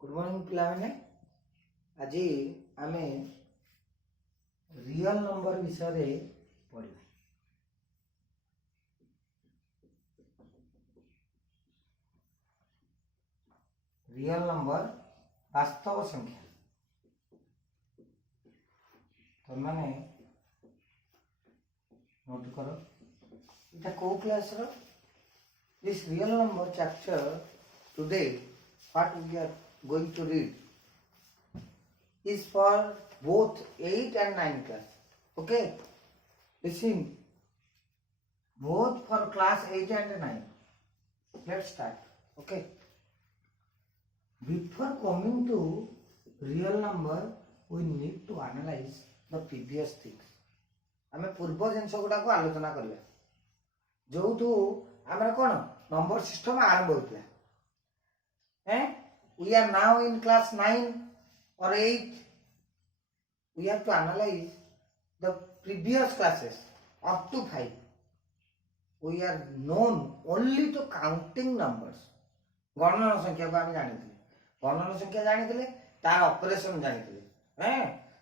Good morning पिलाने आज आम रियल नंबर विषय पढ़ा। रियल नंबर वास्तव संख्या तो मैंने नोट कर इटा को क्लास रो this real number chapter today what we are going to read is for both 8 and 9 class. Okay, listen, both for class 8 and 9. Let's start. Okay, before coming to real number we need to analyze the previous things. आमे पूर्व जिनस गुडा को आलोचना करले जो तो हमरा कोन number system आरंभ होतला। We are now in class 9 or 8. We have to analyze the previous classes up to 5. We are known only to counting numbers. गणना संख्या को आम जानी गणना संख्या जानी तार ऑपरेशन जानी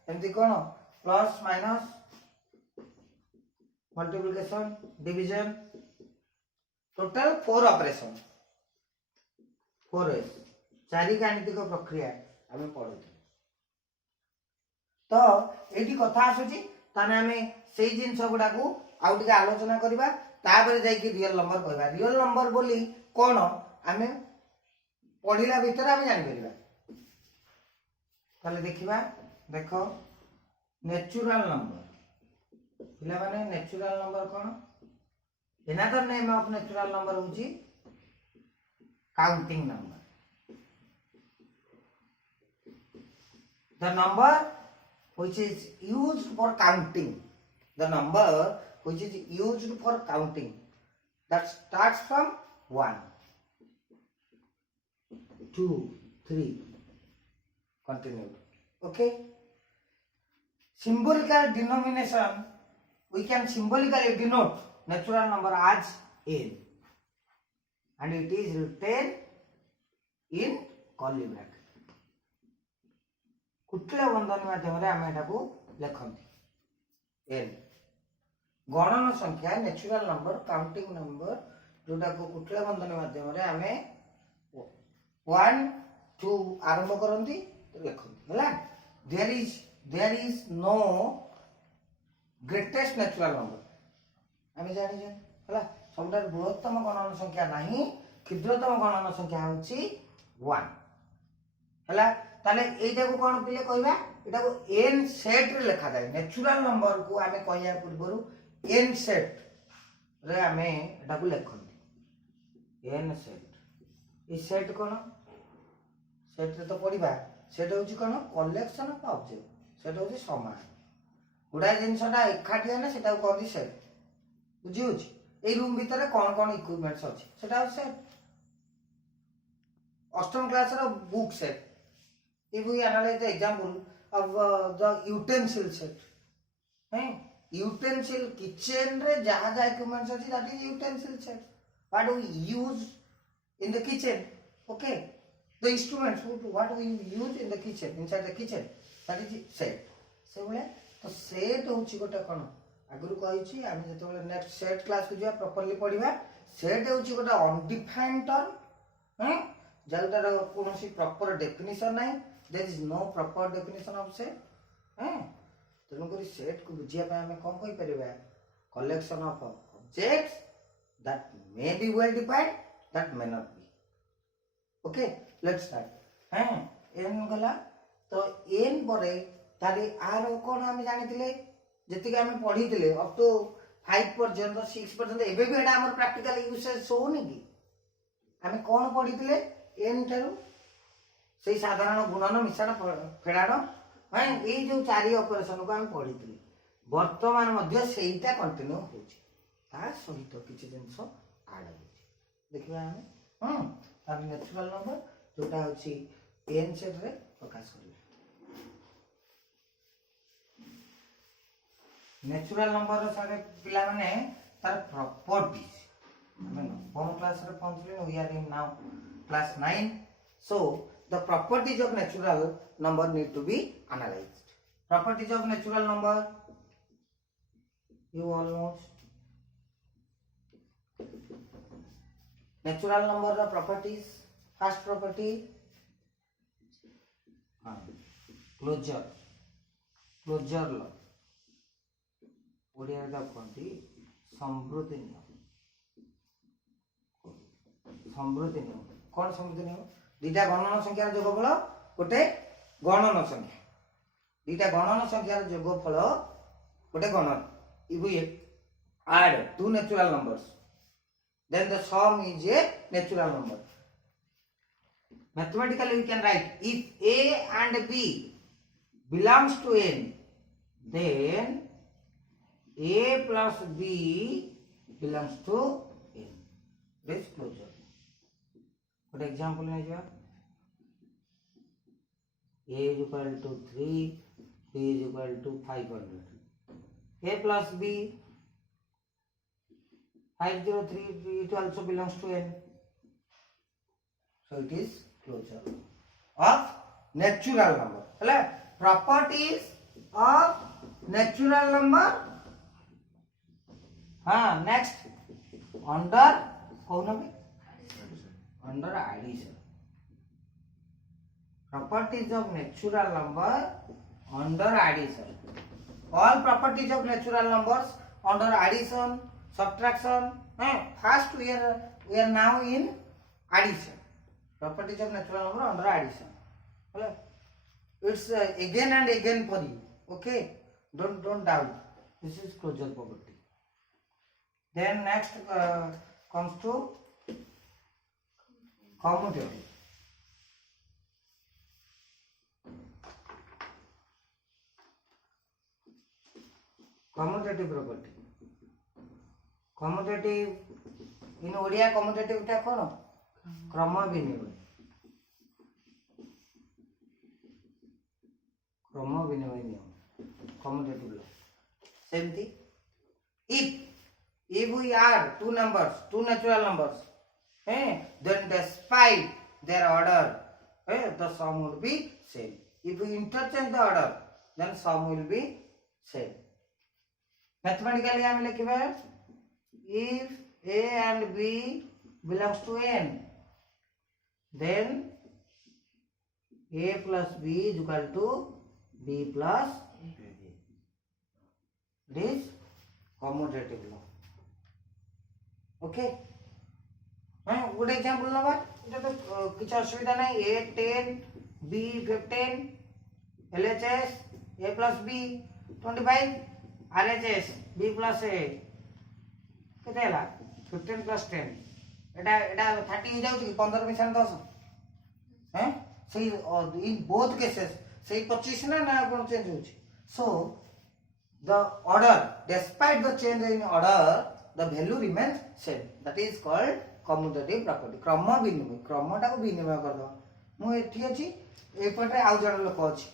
एमती कौन plus minus multiplication division total 4 operation 4S चारि गाणितिक प्रक्रिया आम पढ़ु तो ये कथा आसुची ताने आमे से जिनस गुडा को आउ टिके आलोचना करबा तापर जाई रियल नंबर कहबा। रियल नंबर बोली कोन आमे पढ़िला भीतर आमे जानि परिबा। ताले देखिबा देखो नेचुरल नंबर पिला माने नेचुरल नंबर कोन another name of natural number होची counting number. The number which is used for counting, the number which is used for counting that starts from 1, 2, 3 continued. Okay, symbolical denomination we can symbolically denote natural number as n and it is written in curly bracket. कुटला बंधन माध्यम रे आमे एटा को लेखंती N गणन संख्या natural number counting number जोटा को कुटला बंधन माध्यम रे आमे 1 2 आरंभ करंती लेखंती हला। There is no greatest natural number आमे जानि जे हला सबटार बृहत्तम गणन संख्या नाही क्षुद्रतम गणन संख्या होची 1 हला। ताले एटा को कोन पिले कहबा एटा को n सेट रे लिखा जाय। नेचुरल नंबर को आमे कहया पूर्वरु n सेट रे आमे एटा को लेखंती n सेट। ई सेट कोन सेट रे तो पढिबा सेट होची कोन कलेक्शन ऑफ ऑब्जेक्ट सेट होची समान गुडा जिनसटा एकाठी है ना सेटा को कहती सेट बुझी होची। ए रूम भीतर कोन कोन इक्विपमेंट्स अछि सेटा सेट। अष्टम क्लास रो book set if we analyze the example of the utensil set utensil kitchen re jaha ja equipments achi that is utensil set what we use in the kitchen. Okay, the instruments what we use in the kitchen inside the kitchen that is set se bole to set hochi gota kono aguru kahichi ame jete bole next set class ku jiba properly padhiba set hochi gota undefined term jaltar konosi proper definition nai there is no proper definition of set तेणु करी set को बुझिया पे हमें कौन कहि परिबा collection of objects that may be well defined that may not be. Okay, let's start n गला तो n परे ताली आर कोन हम जानितिले जति के हम पढितिले अप टू 5 पर्यंत 6 पर्यंत एबे भी एटा हमर प्रैक्टिकल यूसेज होनी की हम कोन पढितिले n तारु से साधारण गुणन मिश्रण फेड़ाण ये जो 4 ऑपरेशन को हम पढ़ी वर्तमान मध्य सेटा कंटिन्यू होची ता सहित किछि जिंस ऐड होची देखिबा हम तार नेचुरल नंबर जोटा होची n सेट रे प्रकाश करिबा। नेचुरल नंबर सारे पिला माने तार प्रॉपर्टीज हम नवम क्लास रे पहुंचले we are in now class 9 so the properties of natural number need to be analyzed. Properties of natural number, you almost. Natural number the properties. First property, closure. Closure law. Odia दा कहती समृद्धि नियम. समृद्धि नियम कौन समृद्धि नियम? दुटा गणन संख्यार जोगफल गोटे गणन संख्या. दुटा गणन संख्यार जोगफल गोटे गणन. If we add two natural numbers, then the sum is a natural number. Mathematically we can write, if A and B belongs to N, then A plus B belongs to N. This closure. What example is here? A is equal to 3, B is equal to 500. A plus B, 503, it also belongs to N. So it is closure of natural number. Properties of natural number. Next, under under addition. Properties of natural number under addition. All properties of natural numbers under addition, subtraction. First we are now in addition. Properties of natural number under addition. It's again and again for you. Okay, don't doubt. This is closure property. Then next comes to commutative. Commutative property. Commutative in Odia commutative ta kono? Krama binimoy. Krama binimoy niyam. Commutative law. Same thing. If we add two numbers, two natural numbers, then despite their order, the sum would be same. If we interchange the order, then sum will be same. Mathematically, I am like if A and B belongs to N, then A plus B is equal to B plus A. This commutative law. Okay. Good example number. कुछ असुविधा नहीं. A 10, B 15, LHS A plus B 25, RHS B plus A केते हला 15 plus 10 एटा 30 हो जाउची 15 mission 10 हैं सही in both cases सही 25 ना कोन चेंज होची. So the order, despite the change in order, the value remains same. That is called commutative property. क्रम विनिमय. क्रमटा को विनिमय कर दो. मु एठी अछि एपटे आउ जण लोक अछि.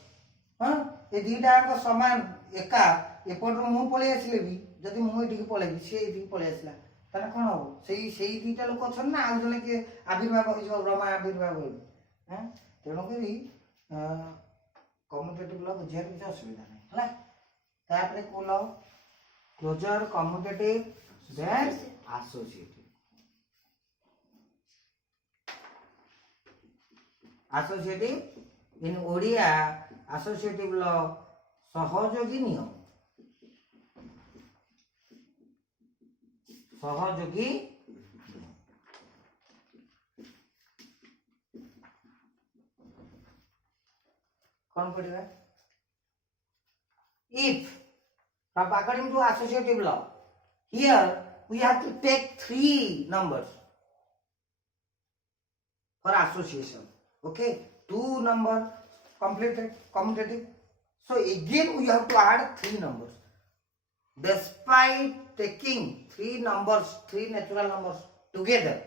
ए दीटा को समान एका एपटरो मु पळे आसिले भी जदि मु एठी पळेबी से एठी पळे आसला ताना कोन हो सेही दीटा लोक अछन ना आउ जण के आविर्भाव होई जो ब्रह्मा आविर्भाव होई. तेणु करी commutative law बुझिया किछ असुविधा नै हला. तापरे को law closure, commutative, then associative. Associative in Odia, associative law सहयोगी नियम. सहयोगी कौन पढ़ेगा? If, according to associative law, here we have to take three numbers for association. Okay, two numbers completed commutative. So again we have to add three numbers. Despite taking three numbers, three natural numbers together,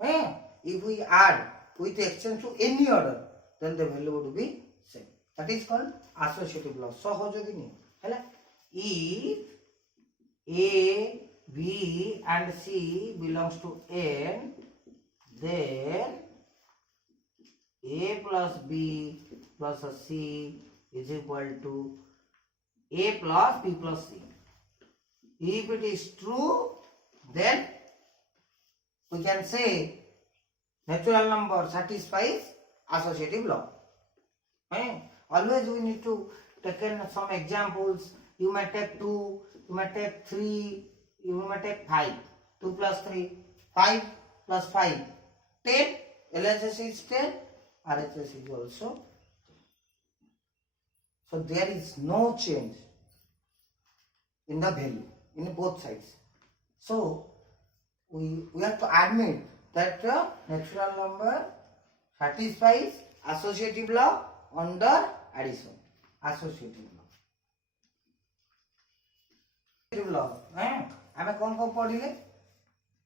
if we add with exchange to any order, then the value would be same. That is called associative law. सहयोगी नियम. If A, B and C belongs to N, then A plus B plus C is equal to A plus B plus C. If it is true, then we can say natural number satisfies associative law. Always we need to take in some examples. You may take 2, you may take 3, you may take 5. 2 plus 3, 5 plus 5, 10. LHS is 10, RHS is also. So there is no change in the value in both sides. So we have to admit that the natural number satisfies associative law under addition. Associative law. आमे कौन कौन पढ़िले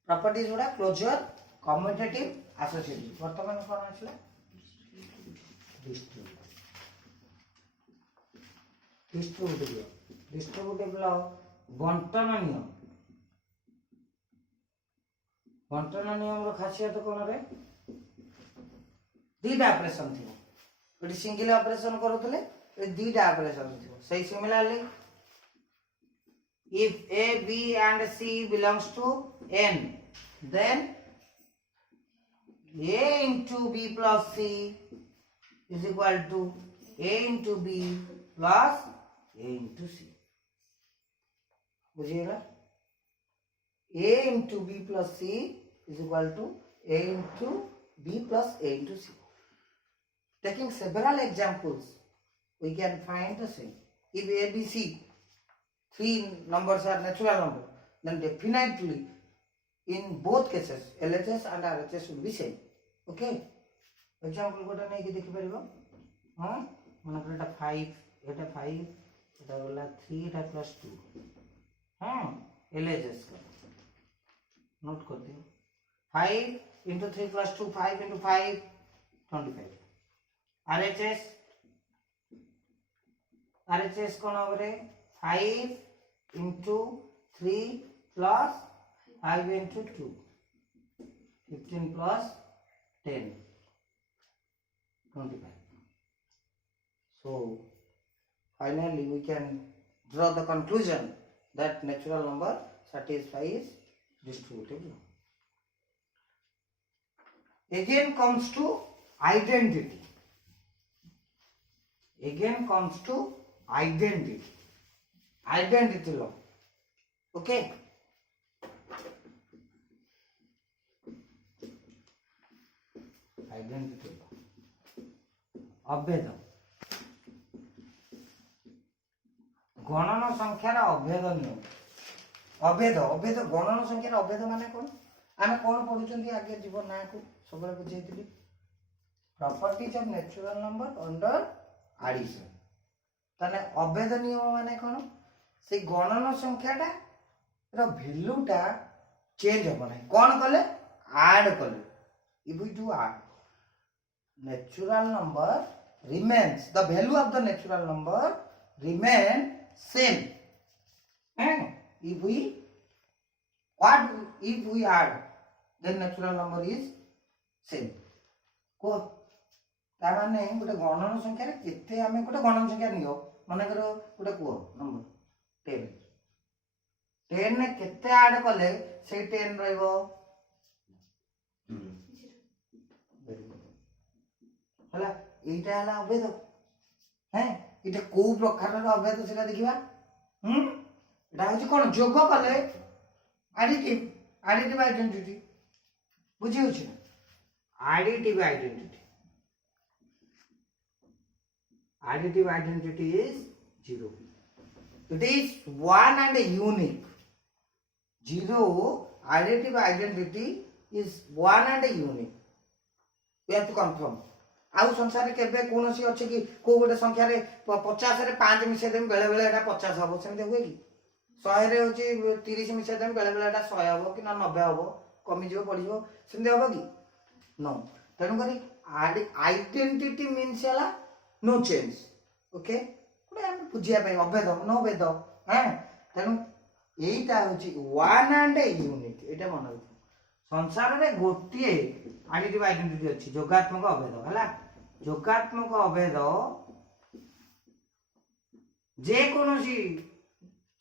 properties गुडा closure commutative associative वर्तमान कोन आछला distributive law बंटन नियम रो खासियत कोन रे दीटा operation थिबो eighty single operation करूतले ए दीटा operation थिबो सही similarly if A, B and C belongs to N, then A into B plus C is equal to A into B plus A into C. बुझिएगा? A into B plus C is equal to A into B plus A into C. Taking several examples, we can find the same. If A, B, C, 3 numbers are natural number, then definitely in both cases LHS and RHS will be same. Okay, example गोटे नहीं कि देखि परिबो हां मन कर एटा 5 एटा 5 एटा वाला 3 एटा +2 हां LHS का नोट कर दियो 5 into 3 plus 2 5 into 5 25 RHS cone होबरे 5 into 3 plus 5 into 2 15 plus 10 25. So finally we can draw the conclusion that natural number satisfies distributive law. Again comes to identity. Identity law. Okay. Identity law. अभेद गणन संख्यार अभेद नियम अभेद गणन संख्यार अभेद माने कोन आमे कोन पढुचंदी आगे जीवन ना को सबले बुझैतिली properties of natural number under addition ताने अभेद नियम माने कोन से गणन संख्याटा रो वैल्यूटा चेंज हो ना कोन कले ऐड कले if we do add natural number remains the value of the natural number remain same and if we add then natural number is same को ता माने गोटे गणन संख्या रे केते हमें गोटे गणन संख्या नियो माने करो गोटे को नंबर 10 ने केते ऐड कले से 10 रहइबो हला एटा हला अभेद हैं एटा को प्रकार रो अभेद सेटा देखिबा एटा होची कोन जोग कले एडिटिव आइडेंटिटी बुझी होची additive identity is 0. It is one and unique. 0 additive identity is one and unique. We have to confirm. आउ संसार केबे कोनोसी अछि कि को गोटे संख्या रे 50 रे 5 मिसे देम बेले बेले एटा 50 हबो सेम देखै कि 100 रे होची 30 मिसे देम बेले बेले एटा 100 हबो कि ना 90 हबो कमी जिवो पडिवो सेम दे हबो कि नो तेनु करी आइडेंटिटी मींस हला नो चेंज ओके कोडे हम बुझिया पय अभेद नो भेद हैं तेनु एटा होची वन एंड यूनिक एटा मन संसार रे गोटिए आइडेंटिटी अछि जोगात्मक अभेद हला যোগাত্মক অভেদ যে কোনসি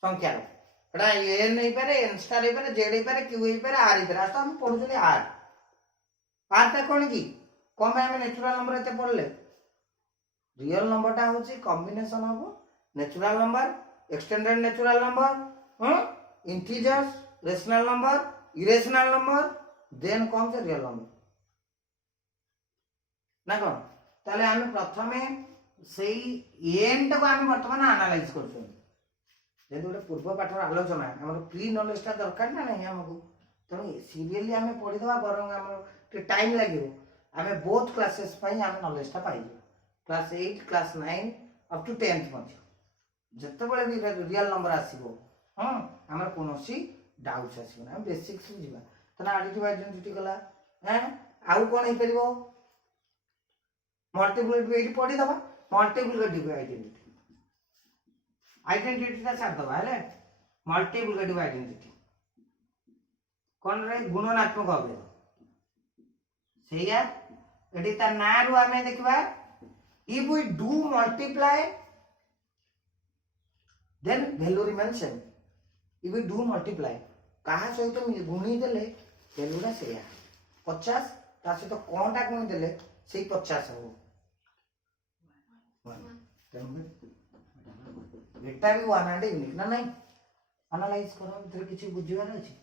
সংখ্যার এটা এন হইপারে এন স্টার হইপারে জেড হইপারে কিউ হইপারে আর হইপারে আজ তো আমি পড়ুছিলি আর টা কোন কি কম আমি ন্যাচুরাল नंबर এতে পড়লে रियल नंबरটা হচ্ছে combination of natural number extended natural number integers rational number irrational number then কমছে রিয়েল নাম্বার না কোন তাহলে আমি প্রথমে সেই এনটাকে আমি বর্তমান আনালাইজ করছি যেহেতু গোটে ପୂର୍ବ ପାଠର ଆଲୋଚନା ଆମର ପ୍ରି ନଲେଜଟା ଦରକାର ନା ନାହିଁ ଆମକୁ ତେଣୁ ସିରିୟଲି ଆମେ ପଢ଼ିଦେବା ବରଂ ଆମର ଟିକେ ଟାଇମ୍ ଲାଗିବ ଆମେ ବୋଥ୍ କ୍ଲାସେସ୍ ପାଇଁ ଆମେ ନଲେଜଟା ପାଇଯିବା class 8 class 9 up to 10th ମଧ୍ୟ ଯେତେବେଳେ ବି ରିଅଲ୍ ନମ୍ବର ଆସିବ ହଁ ଆମର କୌଣସି ଡାଉଟ୍ସ ଆସିବନି ଆମେ ବେସିକ୍ସରୁ ଯିବା ତାହେଲେ ଆଡିଟିଭ୍ ଆଇଡେଣ୍ଟିଟି ଗଲା ଆଉ କ'ଣ ହେଇପାରିବ ମଲ୍ଟିପ୍ଲିକେଟିଭ୍ ଏଇଠି ପଢ଼ିଦେବା ମଲ୍ଟିପ୍ଲିକେଟିଭ୍ ଆଇଡେଣ୍ଟିଟି आइडेंटिटी छाड़ दबा है मल्टीप्लिकेटिव आइडेंटिटी कौन रे गुणनात्मक अभेद सेया एडी ता ना रु आमे देखबा if we do multiply then value remain same if we do multiply कहा सहित गुणी देले वैल्यूटा सेया 50 ता सहित कोनटा गुणी देले सेही 50 हो एटा भी वन एंड यूनिक ना नहीं एनालाइज करो भीतर किसी बुझिबार अछि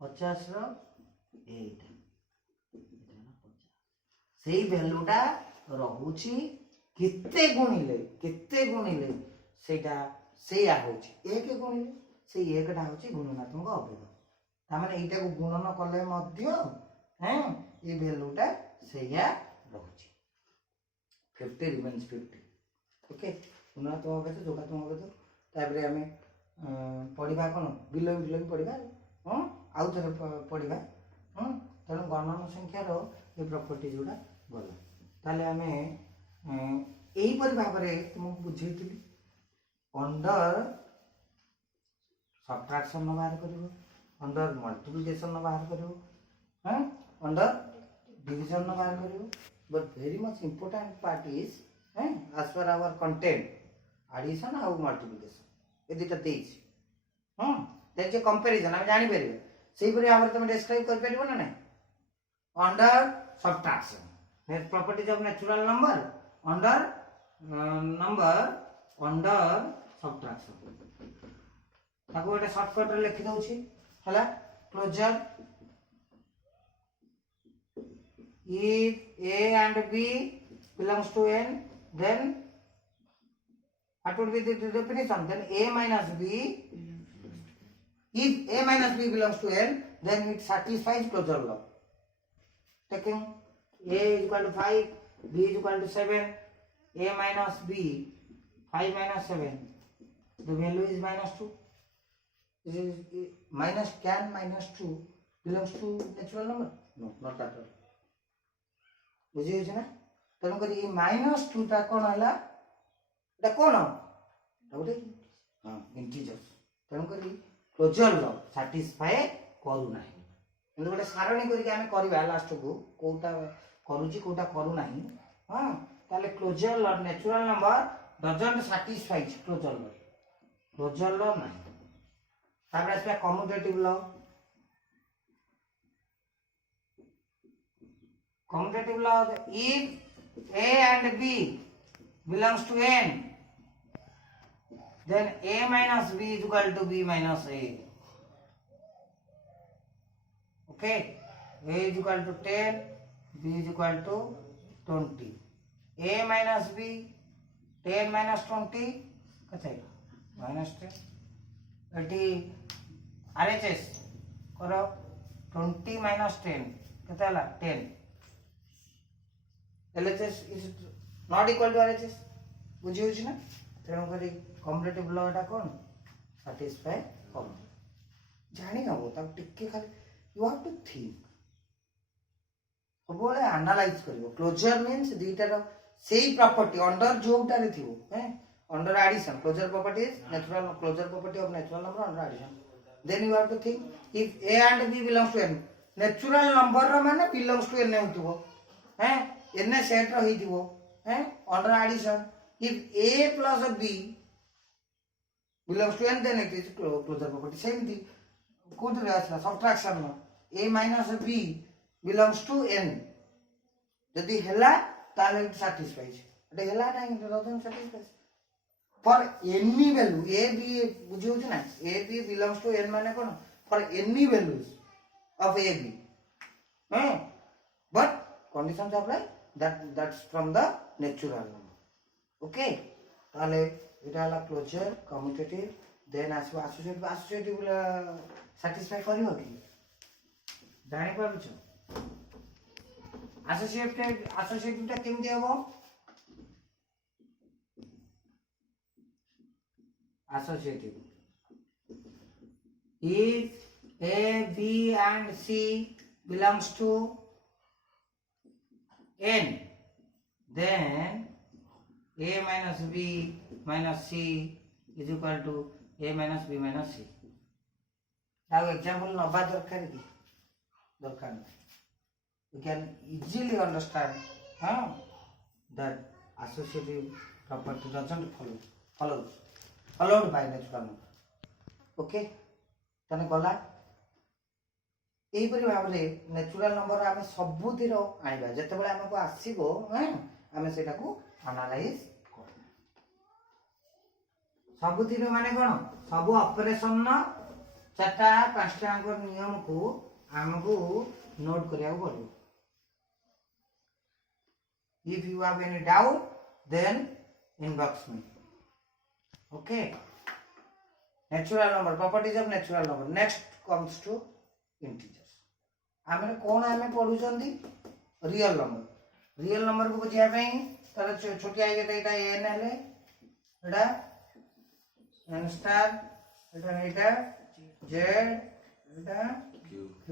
50 रो 8 सेही वैल्यूटा रहुछि केते गुणिले सेटा सेया होछि 1 गुणिले सेही 1 टा होछि गुणनात्मक अभेद ता माने एटा को गुणन करले मध्य हैं ए वैल्यूटा सेया रहुछि 50 रिमेन्स 50 ओके गुणात्मक अभेद जोगात्मक अभेद तापरे आमे पढ़िबा कोन बिलोंग बिलोंग पढ़िबा हां आउ थरे पढ़िबा तेणु गणन संख्यार ये प्रॉपर्टी जोड़ा गला ताले आमे एही परि भाबरे तुमको बुझेइतिली अंडर सब्ट्रैक्शन न बाहर करिवो अंडर मल्टीप्लिकेशन न बाहर करिवो हां अंडर डिवीजन न बाहर करिवो but very much important part is as per our content addition और multiplication ये दुटा देइछ देख जे कंपैरिजन हम जानि परिबे सेही परि आवर तुम डिस्क्राइब कर परिबो ना नहीं under subtraction net properties of natural number under number under subtraction ताको एटा शॉर्टकट रे लिखि दउछि हला closure if a and b belongs to n then what would be the definition then a minus b if a minus b belongs to n then it satisfies closure law taking a is equal to 5 b is equal to 7 a minus b 5 minus 7 the value is minus 2 this is minus can minus 2 belongs to natural number no not at all बुझे छै ना तन करी -2 ता कोन हला एटा कोन गोटे हां integer तन करी क्लोजर लॉ सैटिस्फाई करू नाही एंड गोटे सारणी करी के हमें करबा लास्ट को कोटा करूची कोटा करू नाही हां ताले closure law natural number doesn't satisfy closure law नाही तापर आसे commutative law commutative law if a and b belongs to n then a minus b is equal to b minus a okay a is equal to 10 b is equal to 20 a minus b 10 minus 20 कते minus 10 eighty RHS करो 20 minus 10 कते हला 10 LHS is not equal to RHS बुझी होछि ना तेणु करी commutative law एटा कोन satisfy कर जानि हबो ता टिके खाली यू हैव टू थिंक सबले एनालाइज करिवो क्लोजर मींस दुईटार सेही प्रॉपर्टी अंडर जोटा रे थिवो under addition closure property is natural closure property of natural number under addition then you have to think if a and b belongs to n natural number रो माने belongs to n होतिवो n set रो हिथिवो under addition. If A plus B belongs to n, then it is closure property. Same thing. Subtraction. A minus B belongs to n. Jadi hela, then it satisfies. But hela doesn't satisfy. For any value, A, B, A, B belongs to n mane kono? For any values of A, B. But conditions apply. That's from the natural number. Okay? ताले इटा हला closure commutative then आसो associative satisfy करियो कि जानि पारुछ associative ता केमति हबो associative if A, B and C belongs to n, then A minus B minus C is equal to A minus B minus C. Now example nobba darkar ki darkar nahi. You can easily understand that associative property doesn't followed by natural number. Okay? तने गला एहीपरि भाबरे natural number आमे सबुतिर आइबा जतेबेले हमको आसीबो आमे सेटा को analyse कर सबुतिर माने कोन सब ऑपरेशन न चारटा पांचटा अंक नियम को हमको नोट करिया पड़ो if you have any doubt then inbox me. Okay, natural number, properties of natural number. Next comes to integers. आमे कोन आमे पढुचंदी रियल नंबर को बुझिया पई तर छोटी आइ गेटा एटा n हेले एटा n स्टार एटा z एटा q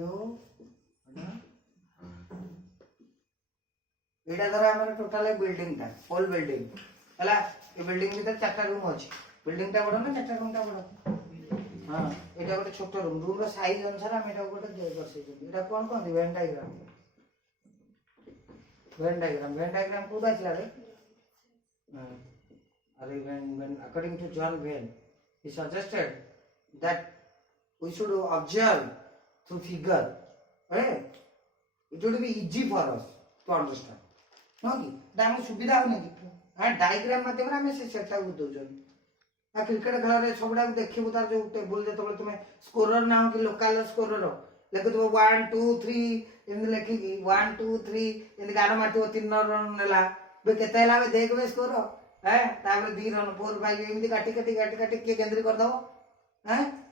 एटा धर आमे टोटल बिल्डिंग ता होल बिल्डिंग हला ए बिल्डिंग भीतर चारटा रूम अछि बिल्डिंग ता बडो ना चारटा रूम ता बडो हां एटा गोटे छोट रूम रो साइज अनुसार हम एटा गोटे दे बसै छी एटा कोन कोन वेन डायग्राम कोदा छिला रे अरे when according to John Wayne he suggested that we should observe through figure it would be easy for us to understand no ki दाम सुविधा होने की हां डायग्राम माध्यम रे हम से सेटा को दोजन आ क्रिकेट खेल रे सबडा देखिबो तार जो टेबल जे तबले तुमे स्कोरर नाम कि लोकल स्कोरर लेको तो 1 2 3 इन लेखि 1 2 3 इन गाना मारतो 3 रन नेला बे केते हला बे देखबे स्कोर तापर 2 रन 4 5 एमिति काटी के केंद्री कर दबो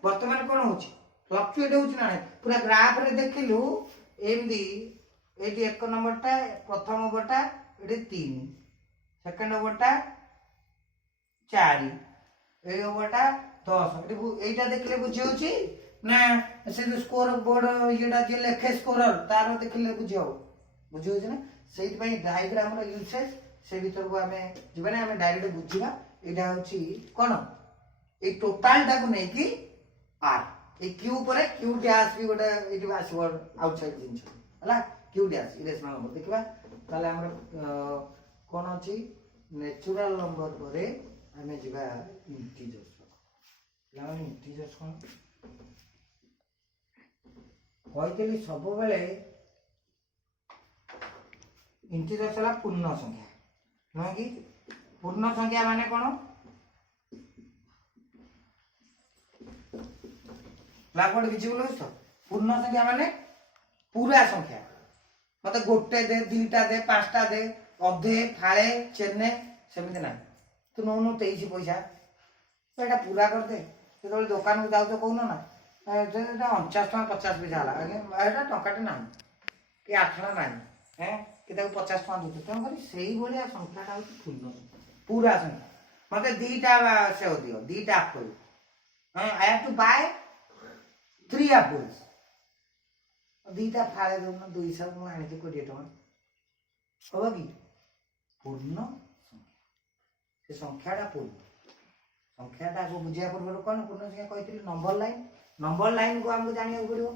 वर्तमान कोन होची फ्लक्चुएट होची ना पूरा ग्राफ रे देखिलु एमिति एटी एक नंबर टा प्रथम ओवरटा एटी 3 सेकंड ओवरटा 4 ए ओवरटा 10 एटा देखले बुझी होची ना से स्कोर बोर्ड येडा जे लेखे स्कोरर तार देखले बुझी होची ना सेहि पई डायग्राम रो यूसेज से भीतर को हमें जीवन हमें डायरेक्ट बुझिबा एटा होची कोन ए टोटल टा को नै कि आर ए क्यू परे क्यू डैश भी गोटे एटी आसीबो आउटसाइड जिंस हला क्यू डैश इरेशनल नंबर देखबा ताले हमर कोन अछि नेचुरल नंबर परे हमें जीवा इंटीजर्स लावन इंटीजर्स कोन कहतेली सब बेले इंटीजर्स हला पूर्ण संख्या न कि पूर्ण संख्या माने कोन ब्लैकबोर्ड विजिबल हो तो पूर्ण संख्या माने पूरा संख्या मते गोटे दे दुईटा दे पांचटा दे अधे फाळे चेन्ने सेमिति ना तू नो 23 पैसा एटा पूरा कर दे तो दुकान को जाऊ तो कहून ना एटा 49 टका 50 पैसा हला एटा टकाटे ना कि 8 ना नहीं कि 50 टका दे तो करी सेही बोलिया संख्याटा हो पूर्ण पूरा संख्या मते दीटा से हो दियो दीटा apple I have to buy 3 apples दीटा फाळे दो ना 200 मु आनी थी 20 टका होबा कि पूर्ण से संख्याटा पूर्ण संख्याटा को बुझिया पूर्व कोन पूर्ण संख्या कहथिली नंबर लाइन को हमको जानिया पड़ियो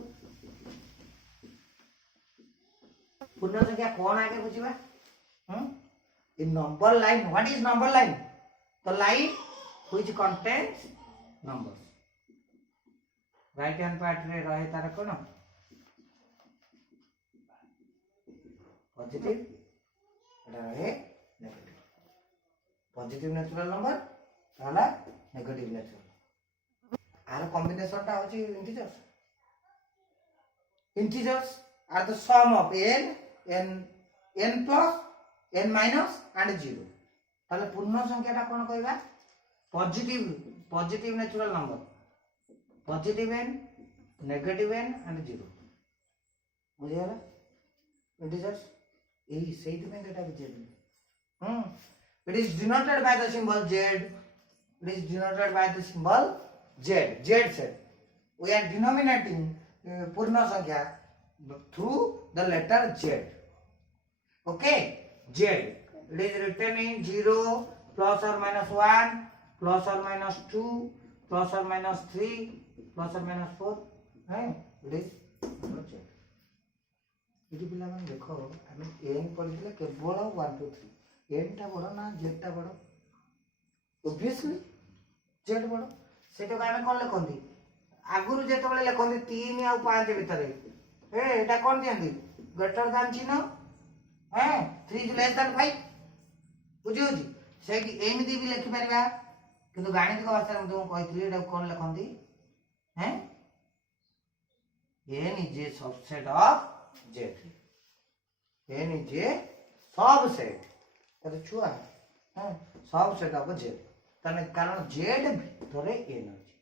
पूर्ण संख्या कोन आगे बुझिबा In number line, what is number line? The line which contains numbers. Right hand part रे रहे तार कोन पॉजिटिव एटा रहे नेगेटिव. पॉजिटिव नेचुरल नंबर ताला नेगेटिव नेचुरल. आर कॉम्बिनेशन टा होची integers. Integers are the sum of n plus n minus and 0. ताले पूर्ण संख्या टा कोन कहबा positive natural number. Positive n negative n and 0. बुझे गला इंटिजर्स एही सेही में डेटा बुझे. It is denoted by the symbol z. It is denoted by the symbol z. Z said we are denominating पूर्ण संख्या through the letter z. Okay, z. It is written in 0 plus or minus 1 plus or minus 2 plus or minus 3 plus or minus 4. है it is z. इति पिला मन देखो हम n पढिले केवल 1 2 3 n टा बड़ ना z टा बड़. obviously z बड़. सेटा हम कोन लेखंदी आगुरु जेतबेले लेखंदी 3 आ 5 भितरे ए एटा कोन दियंदी ग्रेटर देन चिन्ह है 3 इज लेस देन 5 बुझियो जी से कि एमिति भी लिखि परिबा किंतु गणित को भाषा में तुम कहितली एटा कोन लेखंदी हैं n is a subset of z. n is a subset तो छुआ है सबसेट ऑफ z तने कारण z भितरे n अछि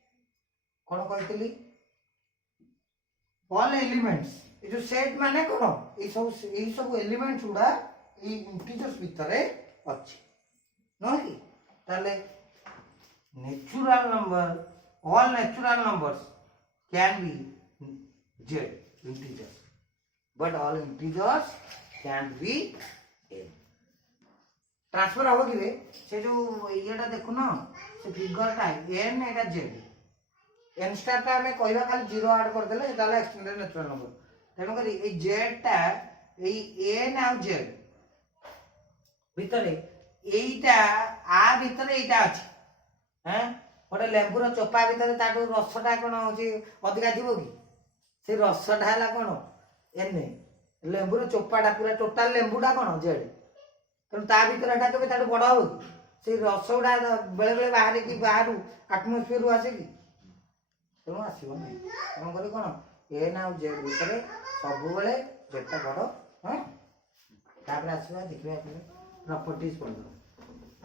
कोन कहितली ऑल एलिमेंट्स ए जो सेट माने कोन ए सब एलिमेंट्स उडा ए इंटिजर्स भितरे अछि न कि ताले natural number all natural numbers can be z integers but all integers can be n. Transfer हो कि से जो येटा देखु न से फिगर टा n एटा z n स्टार टा हमें कहबा खाली 0 ऐड कर देले ताले एक्सटेंडेड नेचुरल नंबर तेनो करी ए z टा ए n आ z भितरे एईटा आ भितरे एईटा अछि हैं ओटा लेंबुर चोपा भितरे ताटो रसटा कोन होची अधिका दिबो कि से रसटा हला कोन n लेंबुर चोपाटा पूरा टोटल लेंबुटा कोन z तेणु ता भितरटा केबे ताटो बड़ हो से रसगुड़ा बेले बेले बाहर की बाहर आटमोस्फियर रु आसे कि तेणु आसो ना तेणु कर कौन ए ना जेड भितर सब बेले जेटा बड़ हाँ तापर आसवा देखा प्रॉपर्टीज पढ़.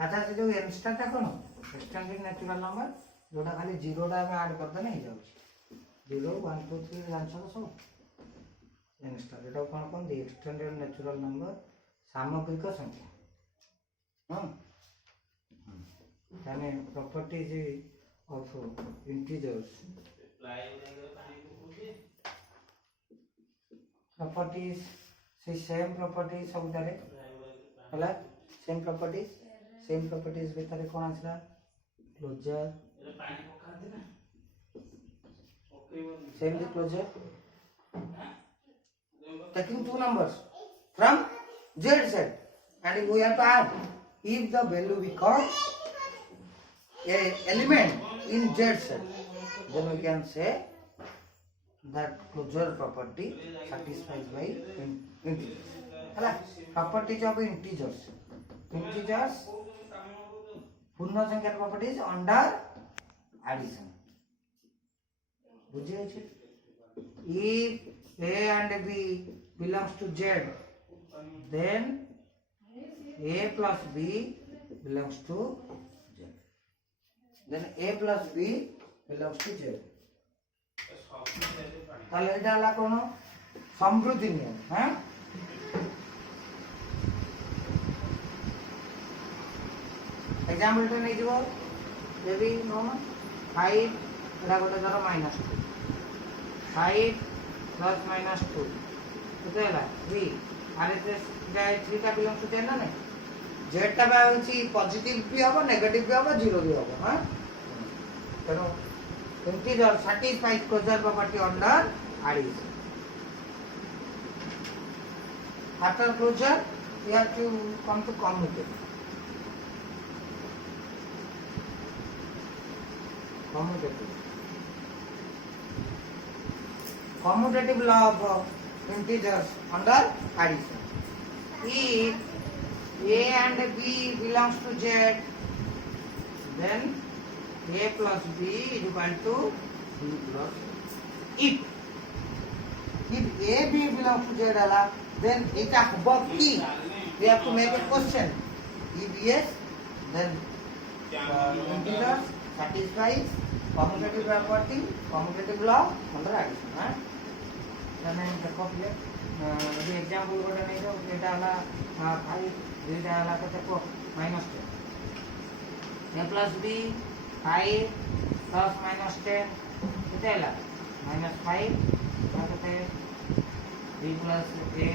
अच्छा से जो एनस्टाटा कौन एक्सटेंडेड नेचुरल नंबर जोटा खाली 0 टा हम ऐड करदे नहीं जाउछ 0 1 2 3 आंसर सब एनस्टा एटा कौन दी एक्सटेंडेड नेचुरल नंबर सामग्रिक संख्या. हाँ यानी प्रॉपर्टीज ऑफ इंटीजर्स प्रॉपर्टीज से सेम प्रॉपर्टीज सब दारे हला सेम प्रॉपर्टीज भितर कोन आछला closure same the closure taking two numbers from z set and we have to add if the value becomes a element in z set then we can say that closure property satisfies by integers. Hala properties of integers पूर्ण संख्या properties under addition. बुझे अछि if a and b belongs to z then a plus b belongs to z then a plus b belongs to z ताले एटा ला कोन समृद्धि नियम हैं example तो नहीं दिबो यदि नो 5 एटा गोटे धर -2 5 plus -2 केते हला 3 आरे ते जाय 3 टा बिलोंग टू 10 ना z टा बा होची पॉजिटिव भी होबो नेगेटिव भी होबो जीरो भी होबो हां तनो integer satisfies closure property under addition. After closure you have to come to commutative. Commutative law of integers under addition. If A and B belongs to Z, then A plus B is equal to B plus A. If A B belongs to Z, then it above B. We have to make a question. If yes, then integers satisfies commutative property, commutative law under addition. मैंने देखो ये example गोटे नहीं तो एटा हला 5 दुईटा हला के देखो -10 a plus b 5 plus -10 केते हला -5 केते b plus a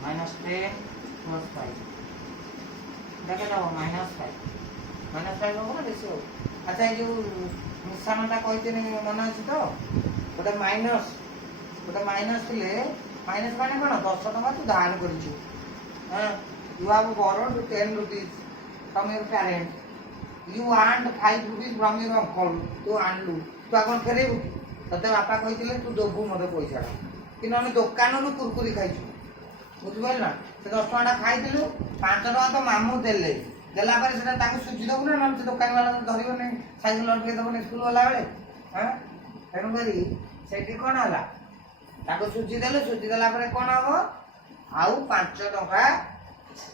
-10 plus 5 देखे जाओ -5 होगा ना देखो। अच्छा ये जो मिश्रणटा कहते नहीं मन अछि तो गोटे माइनस थिले माइनस माने कोन 10 टका तू दान करिछु you have borrowed 10 rupees from your parent you earned 5 rupees from your uncle तू आनलु तू आगन फेरेबु तते बापा कहिथिले तू दोबु मते पैसा कि नने दुकान नु कुरकुरी खाइछु बुझबैल ना से 10 टका खाइथिलु 5 टका तो मामू देले देला पर सेटा ताकू सुझी दबु ना नने दुकान वाला धरिबो नै साइकिल लटके दबो नै स्कूल वाला बेले हां एनु करी सेठी कोन हला ताको सुझी देला पर कोन हबो आउ 5 टका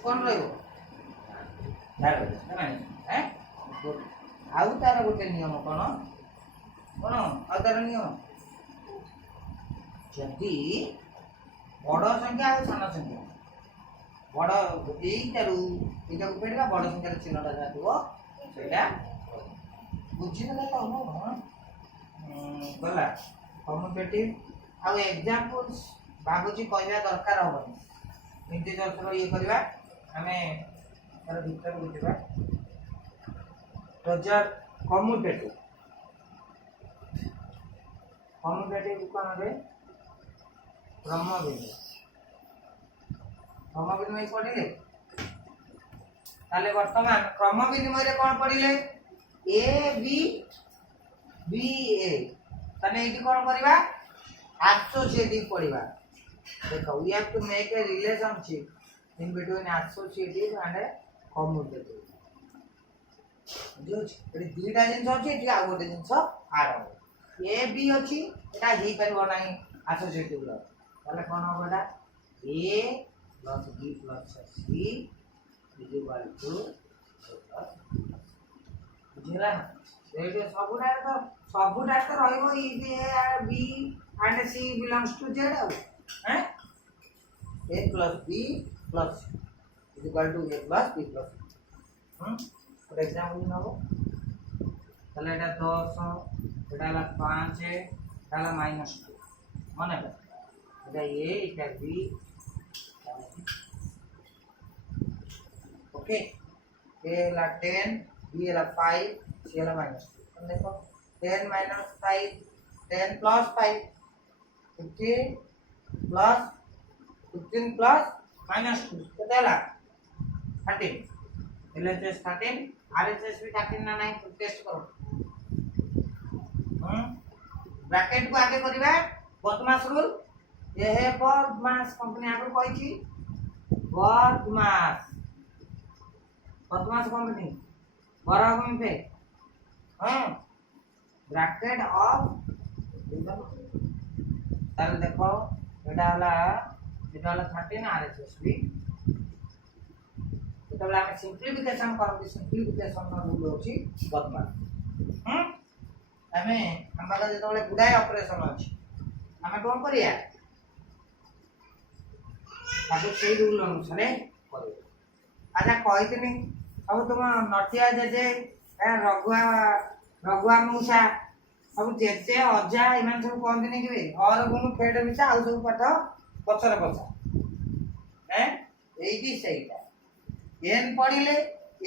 कोन रहइबो दार हैं आउ तार गोटे नियम कोन आउ तार नियम जदि बड़ संख्या आ सान संख्या बड़ एटारू एटा को पेडा बड़ संख्या रे चिन्हटा जातबो सेटा बुझी देला तो हम गला कम्युनिकेटिव आ एग्जांपल्स बाबूजी कहबा दरकार होबनी इंटीजर्स रो ये करबा हमें तार भीतर बुझबा प्रोजेक्ट कम्युनिकेटिव कोन रे क्रमबिंदु में पढ़िले ताले वर्तमान क्रमबिंदु में कोन पढ़िले ए बी बी ए तने एटी कोन करबा associative पढ़िबा देखो we have to make a relationship in between associative and commutative जो एटी दुईटा जिंस अछि एटी आ गोटे जिंस आर ए बी अछि एटा हेई परबो नाही associative लो ताले कोन होबा a plus b plus c is equal to बुझला एटी सबुडा तो रहइबो a b and c belongs to z हैं a plus b plus is equal to a plus b plus for example नबो तले एटा 10 एटा ला 5 एटा ला -2 माने एटा a एटा b ओके a ला 10 b ला 5 c ला -2 देखो 10 - 5 10 plus 5 15 plus -2 केतेला 13 LHS 13 RHS भी 13 ना नहीं टेस्ट करो ब्रैकेट को आगे करिबा बदमाश रूल ये है बदमाश कंपनी आगे कहै छी बदमाश कंपनी बड़ा कंपनी पे हां ब्रैकेट ऑफ ताले देखो एटा हला 13 RHS भी तबला हम सिंपलीफिकेशन करबे सिंपलीफिकेशन नो रूल होची बदमाश हमें हमरा जेतबले गुडाय ऑपरेशन अछि हमें कोन करिया ताके सेही रूल अनुसार करियो आजा कहितनी अब तुम नटिया जे रघुआ मूसा सब जेजे अजा इमान सब कहते नहीं कि और गुण फेड मिसा आउ सब पाठ पछर पछा हैं एही सेहीटा एन पढिले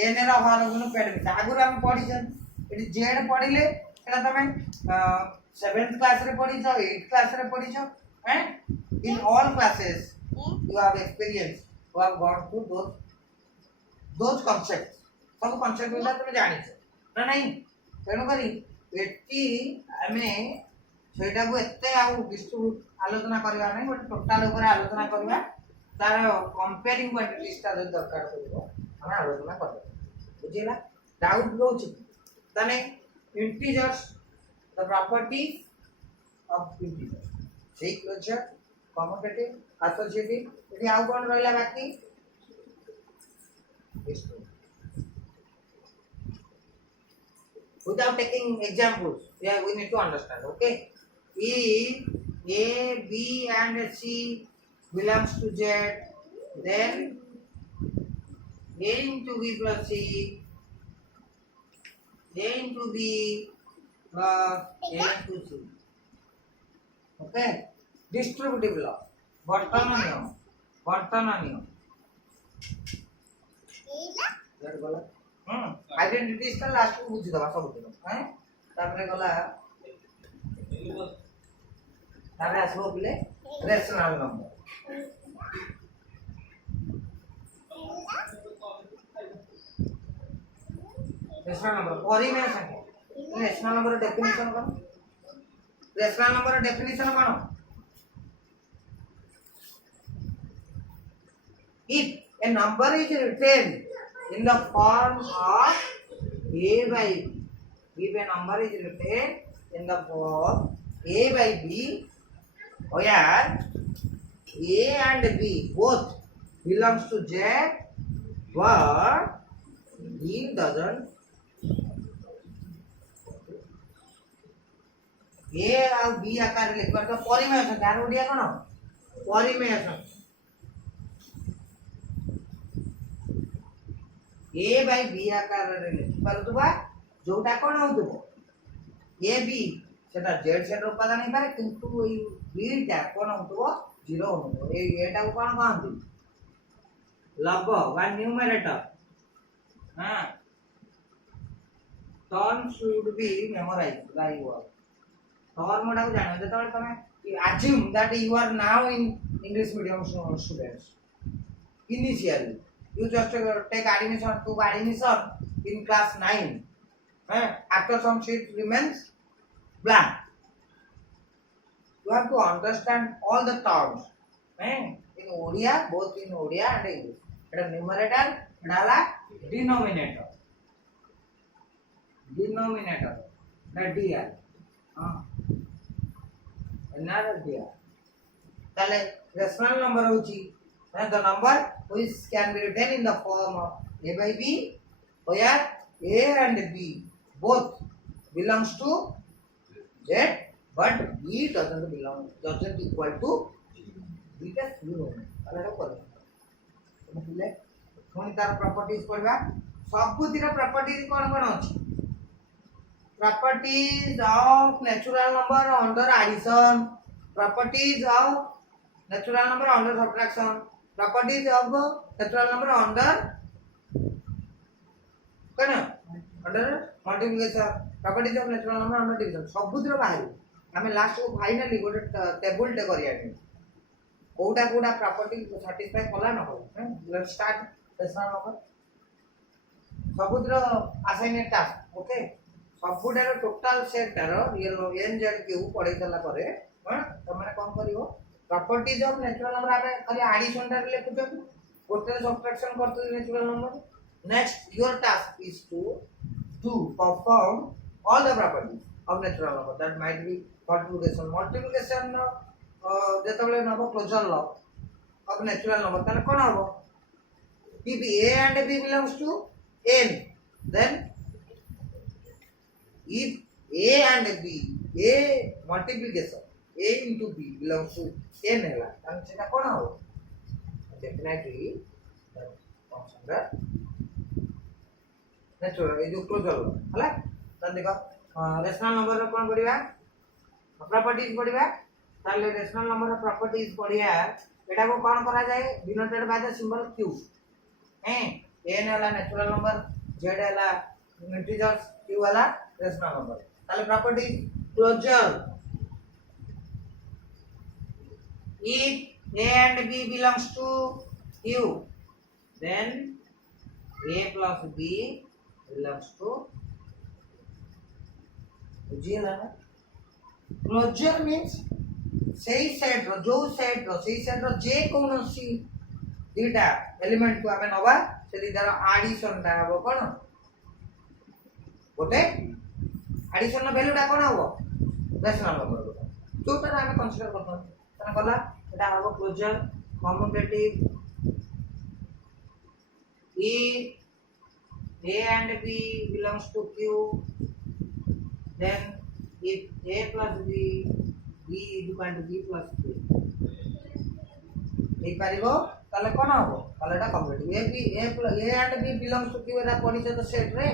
एन र हर गुण फेड मिसा आगु हम पढिछन एटी जेड पढिले सेटा तमे 7th क्लास रे पढि जाओ 8th क्लास रे पढि जाओ हैं in all classes you have experience who have gone through those concepts. सब concept गुला तुम जानी छे ना नहीं तेणु करी एटी आमे सेटा को एते आ डिस्ट्रीब्यूट आलोचना करबा नहीं बट टोटल ऊपर आलोचना करबा तार कंपेयरिंग क्वांटिटीज ता जो दरकार पड़ो हम आलोचना करबा बुझिला डाउट रोच तने integers the properties of integers सही क्लोजर कम्यूटेटिव एसोसिएटिव एटी आउ कोन रहला बाकी without taking examples yeah we need to understand okay if a b and c belongs to z then a into b plus c a into b plus a into c okay distributive law बर्तन नियम यार बोला identities का last को बुझी दबा सब दिन हैं तापरे गला तारे आसबो बिले रेशनल नंबर परिमेय संख्या रेशनल नंबर डेफिनेशन कौन रेशनल नंबर डेफिनेशन कौन if a number is written in the form of a by b, if a number is written in the form a by b, where a and b both belongs to z, but b doesn't. A और b आकार लिखबार तो परिमेय संख्या are Odia कोन परिमेय संख्या a by b आकार रे लिखि परतुबा जोटा कोन होतबो a b सेटा z सेट उपादान नहीं पारे किंतु ए b टा कोन होतबो 0 होतबो ए एटा को कोन कहंती लघु बा न्यूमरेटर हां term should be memorised by you term मोडा को जानो जतबे तमे assume that you are now in English medium students initially you just take admission in class 9 after some seat remains blank you have to understand all the terms in Odia both in Odia and English eta numerator eta la denominator that dr another dr tale rational number hochi the number which can be written in the form of a by b where a and b both belongs to z but b doesn't equal to b का 0 अलग कर मतलब कोन तार properties पढ़बा सब दिरा properties कोन अछि properties of natural number under addition properties of natural number under subtraction properties of natural number under कना under multiplication properties of natural number under division सबुद्र बाहर हमें लास्ट को फाइनली गोटे टेबल टे करिया नै कोडा कोडा प्रॉपर्टी सैटिस्फाई कला न हो लेट्स स्टार्ट रेशनल नंबर सबुद्र असाइनमेंट टास्क ओके सबुडार टोटल सेट तार रियल एन जेड क्यू पढै देला परे त माने कोन करिवो प्रॉपर्टीज ऑफ नेचुरल नंबर आबे खाली एडिशन टा लेखु छ गोटे सब्ट्रैक्शन करते natural number next your task is to perform all the properties of natural number that might be multiplication जेतबले नबो closure law of natural number ताले कोन हबो if a and b belongs to n then if a and b a multiplication a into b belongs to n hela tan seta kona ho definitely that comes under natural e jo closure hela tan dekho rational number ro kon padiba properties padiba ताले rational number ro properties पढिया एटा को कोन करा जाय denoted by the symbol q n हला natural number z हला integers q हला rational number ताले property closure if a and b belongs to Q, then A plus B belongs to बुझीला ना closure means सेही set रो जो set रो सेही set रो जे कोनोसी दीटा element को आमे नबा से दीटार एडिशन टा हबो कोन गोटे एडिशन नो वैल्यू टा कोन हबो रेशनल नंबर गोटे जोटा आमे कंसीडर करथन तने गला एटा हबो closure commutative if A and B belongs to Q, then if A plus B, B is equal to B plus Q. এই পারিব তাহলে কোন হবে তাহলে এটা complete A B A and B belongs to Q এটা পরিচয় তো সেট রে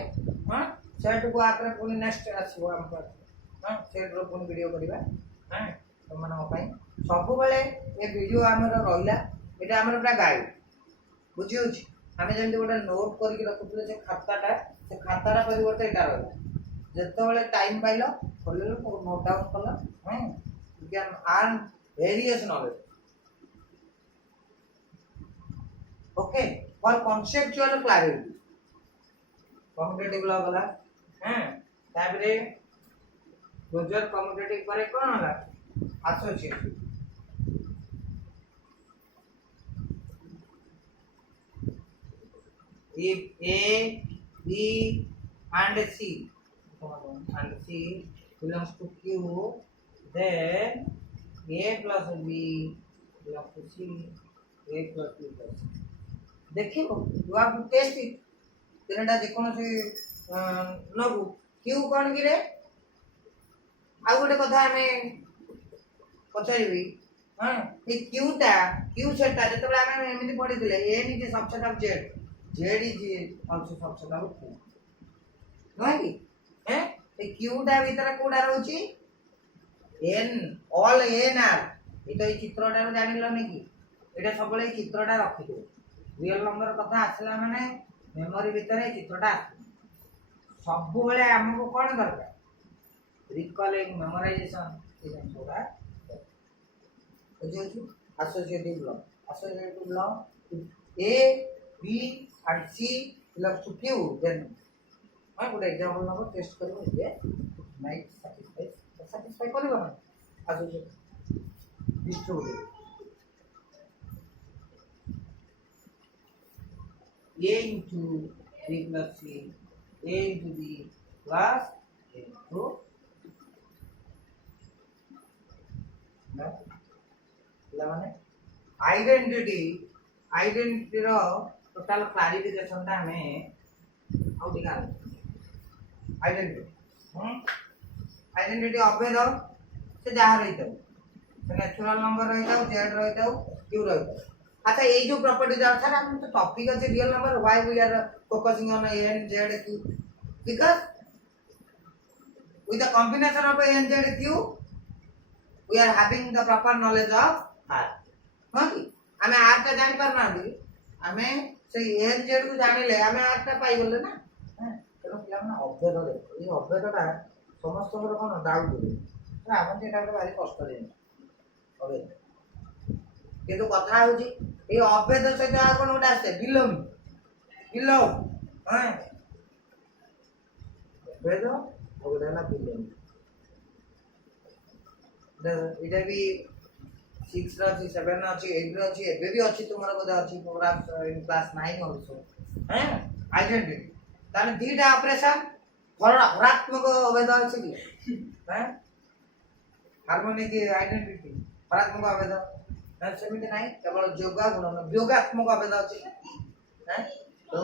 হ্যাঁ সেট কো আপরে পুনি নেক্সট আসিব আমক হ্যাঁ সেট रो পুনি ভিডিও করিবা হ্যাঁ তোমন পাই সবু বেলে এ ভিডিও ଆମର রইলা এটা ଆମର পুরা গাইড বুঝিউছি ଆମେ ଯେମିତି ଗୋଟେ ନୋଟ୍ କରିକି ରଖୁଥିଲେ ସେ ଖାତାଟା ପରିବର୍ତ୍ତେ ଏଇଟା ରହିଲା ଯେତେବେଳେ ଟାଇମ୍ ପାଇଲ ଖୋଲିଲ ତାକୁ note down call you can earn various knowledge okay for conceptual clarity commutative law गला तापरे क्लोजर commutative पर कोन होला associative if A, B and C belongs to Q, then A plus B belongs to C, A plus B plus C. देखिए you have to test it. तेरेंडा जेकोनो से Nabu Q कोन गिरे आ गोटे कथा हमें पचारिबी हां ए Q सेट ता जतबे हमें एमिति पढी दिले A is a subset of Z Z is also subset of Q नहीं कि हैं ए Q टा भीतर कोडा रहउची N all N R एतो ई चित्रटा रो जानिलो नै कि एटा सबले ई चित्रटा रखि दो रियल नंबर कथा आसला माने मेमोरी भीतर ई चित्रटा सब बेले हमको कोन दरकार रिकॉलिंग मेमोराइजेशन ई जनसोडा बुझियो associative law A B and C belongs to Q, then I would example number test करूँ ये might satisfy करेगा ना associative distributed A into B plus C A into B plus A into ना लाने identity रो total clarification ता हमें आउ दिखा आइडेंटिटी अभेद से जहाँ रही था से नेचुरल नंबर रही था जेड रही था क्यू रही था अच्छा ये जो प्रॉपर्टी अच्छा ना तो टॉपिक আছে real number why we are focusing on N Z Q because with the combination of n z q we are having the proper knowledge of r हां कि हमें r का जान पर ना दी हमें से एन जेड को जानिले हमें r का पाई बोले ना तेनो पिला ना अभेद देखो ये अभेदटा समस्त कोन डाउट दे हम जेटा भारी कष्ट दे अभेद किंतु कथा होची ए अभेद सहित आ कोन उडा आसे बिलोम हां अभेद ओगडा ना बिलोम इटा भी 6 रा 7 रा 8 रा एबे भी अछि तुम्हारा बोधा अछि प्रोग्राम इन क्लास 9 आल्सो हैं आइडेंटिटी ताने दीटा ऑपरेशन हरात्मक अभेद अछि कि हैं हार्मोनिक आइडेंटिटी हरात्मक अभेद सेमिति नाही केवल जोगा गुण योगात्मक अभेद अछि हैं तो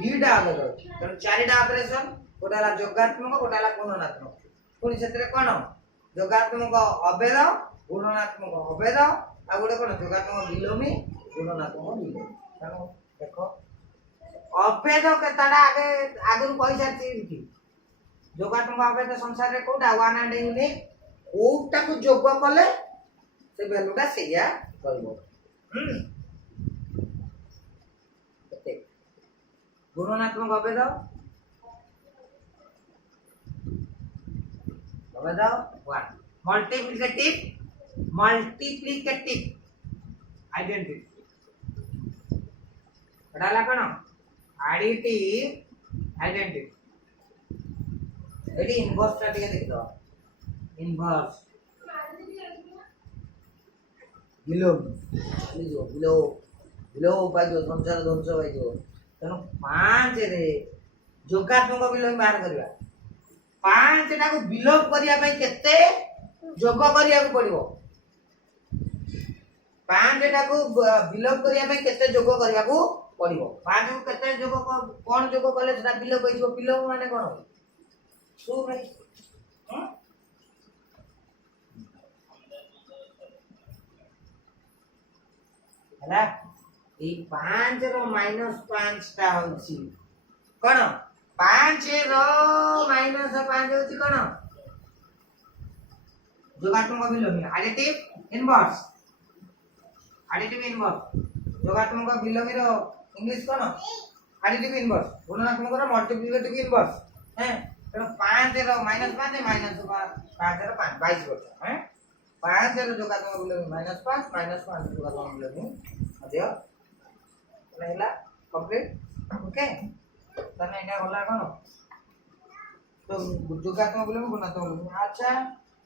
दीटा अभेद अछि तो चारिटा ऑपरेशन कोडाला जोगात्मक कोडाला गुणात्मक पुनी सेतरे कोन जोगात्मक अभेद गुणात्मक अभेद आ गोटे कोन जोगात्मक विलोमी गुणात्मक विलोमी तानो देखो अभेद केताडा आगे कहि साथि जोगात्मक अभेद संसार रे कोटा 1 एंड यूनिक कोटा को जोग कले से वैल्यूटा सेया करबो ओके गुणात्मक अभेद 1 मल्टीप्लिकेटिव आइडेंटिटी एटा ला कोन एडिटिव आइडेंटिटी एटी इनवर्स टा टिके देखि दो इनवर्स बिलो बाय जो संसार ध्वंस बाय जो तेणु 5 रे जोगात्मक बिलोम बाहर करबा 5 टा को बिलोप करिया पई केते जोग करिया को पड़िबो 5 टा को बिलोप करिया पई केते जोग करिया को पड़िबो 5 को केते जोग कोन जोग कले सेटा बिलोप होइबो बिलोप माने कोन सो भाई हला ई 5 रो -5 टा होछि कोन 5 रो -5 होछि कोन जोगात्मक बिलोम एडिटिव इनवर्स जोगात्मक बिलोम रो इंग्लिश कोन एडिटिव इनवर्स गुणात्मक रो मल्टीप्लिकेटिव इनवर्स हैं तो 5 रो -5 -5 रो 5 22 होता हैं 5 रो जोगात्मक बिलोम -5 -5 जोगात्मक बिलोम अदियो रहला कंप्लीट ओके तने एटा होला कोन तो जोगात्मक बिलोम गुणात्मक बिलोम अच्छा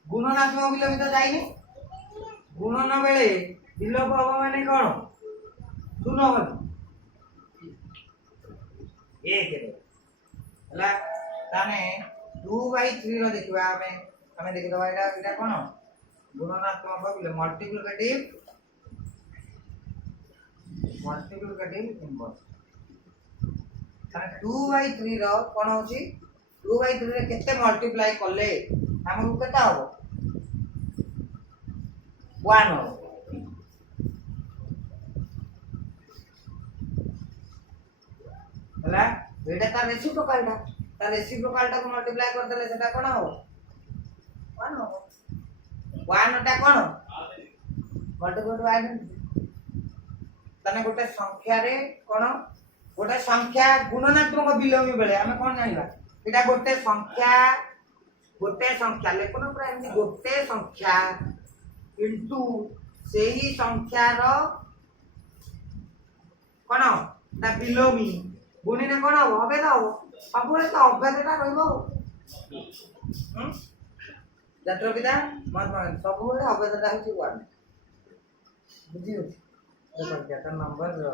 गुणनात्मक बिलोम तो जाइनी गुणन बेले बिलोप हबो माने कोन सुनो एक हला ताने 2/3 रो देखिबा हमें देखि दबा एटा कोन गुणनात्मक बिलोम मल्टीप्लिकेटिव इनवर्स ताने 2/3 रो कोन होची 2/3 रे केते मल्टीप्लाई करले हमहु केता हो 1 हो हला एटा ता रेसिप्रोकल टा को मल्टीप्लाई कर देले सेटा कोन हो 1 हो 1 टा कोन मल्टीप्लाई आइडेंटिटी तने गोटे संख्या रे कोन गोटे संख्या गुणनात्मक बिलोमी बेले हमें कोन जानिबा एटा गोटे संख्या लेखन पूरा एमती गोटे संख्या किंतु सेही संख्या रो कोन ता बिलोमी गुणिने कोन हो अभेद हो सब रे तो अभेदटा रहइबो जत्र पिता महात्मा सब रे अभेदटा होची 1 बुझियो देखो डेटा नंबर रो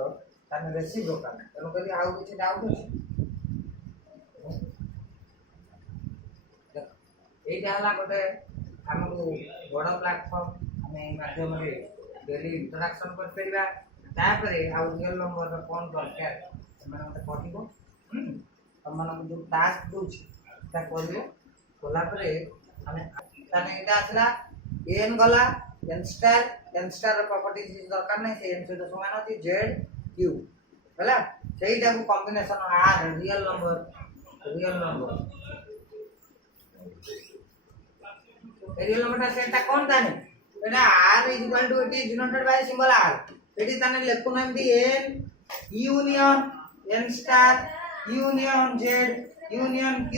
ताने रेसिप्रोकल तनो करी आउ किछ डाउट अछि एटा हला गोटे हमको बड़ प्लेटफॉर्म हमें माध्यम रे डेली इंटरेक्शन कर परिबा तापरे आउ रियल नंबर रो कोन दरकार माने मते पठिबो हमन जो टास्क दोछि ता करियो कोला परे हमें ताने एटा आसला एन गला n स्टार प्रॉपर्टीज दरकार नहीं से n से समान अछि z q हला सेहीटा को कॉम्बिनेशन r रियल नंबर ता सेटा कोन ताने एटा r it is denoted by symbol r eighty ताने लेखुन एमदी n union n star union z union q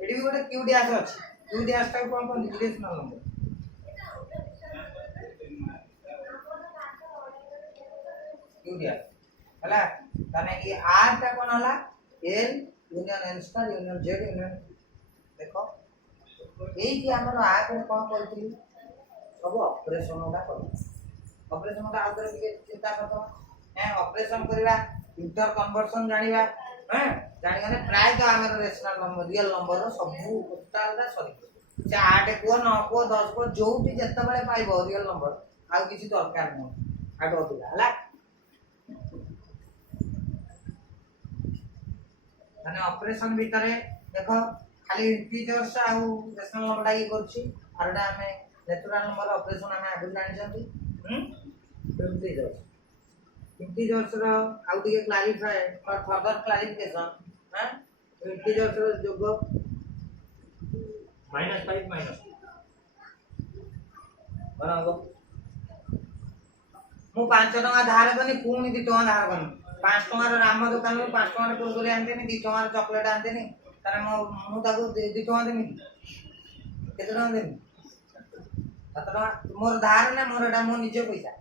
eighty भी गोटे q डैश अछि q डैश ता कोन कोन रिलेशनल नंबर q डैश हला ताने ये r ता कोन हला n union n star union z union देखो एई कि हमर आ को कोन करथि सब ऑपरेशन होगा ऑपरेशन का आउटर के चिंता करतो है ऑपरेशन करबा इंटर कन्वर्शन जानिबा हैं जानिगने प्राय तो हमर रेशनल नंबर रियल नंबर रो सब टोटल दा सरी 8 को 9 को 10 को जोटी जत्ता बेले पाइबो रियल नंबर आ किछि दरकार नै आडो दिला हला माने ऑपरेशन भीतर देखो खाली इंटीजर्स आ रेशनल नंबर आई करछि आरडा हमें नेचुरल नंबर ऑपरेशन हमें आगु जानि जंती इंटीजर्स रो आउ टिके क्लैरिफाई और फर्दर क्लैरिफिकेशन हां इंटीजर्स रो जोग -5 माइनस बराबर मु 5 टका धार कनी पुनी 2 टका धार कनी 5 टका रो राम दुकान में 5 टका रो कुरकुरे आनतेनी 2 टका रो चॉकलेट आनतेनी तारे मु ताको 2 टका देनी केते टका देनी 7 टका मोर धार ना मोर एटा मो निजे पैसा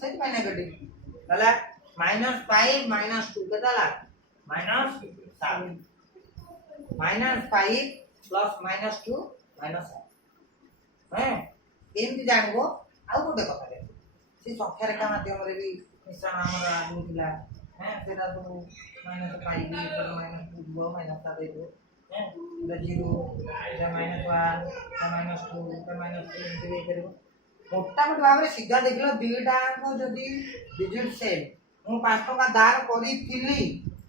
सेति पाइ नेगेटिव हला -5 -2 केता ला -7 -5 प्लस -2 -7 हैं एमती जानबो आउ गोटे कथा रे से संख्या रेखा माध्यम रे भी मिश्रण हमर आगु थिला हैं सेटा तो -5 -2 -7 देबो हैं द 0 द -1 द -2 द -3 एमती करबो मोटा मोटी भाव में सीधा देखलो दुईटा को जदी डिजिट सेम मु 5 टका दार करी थिली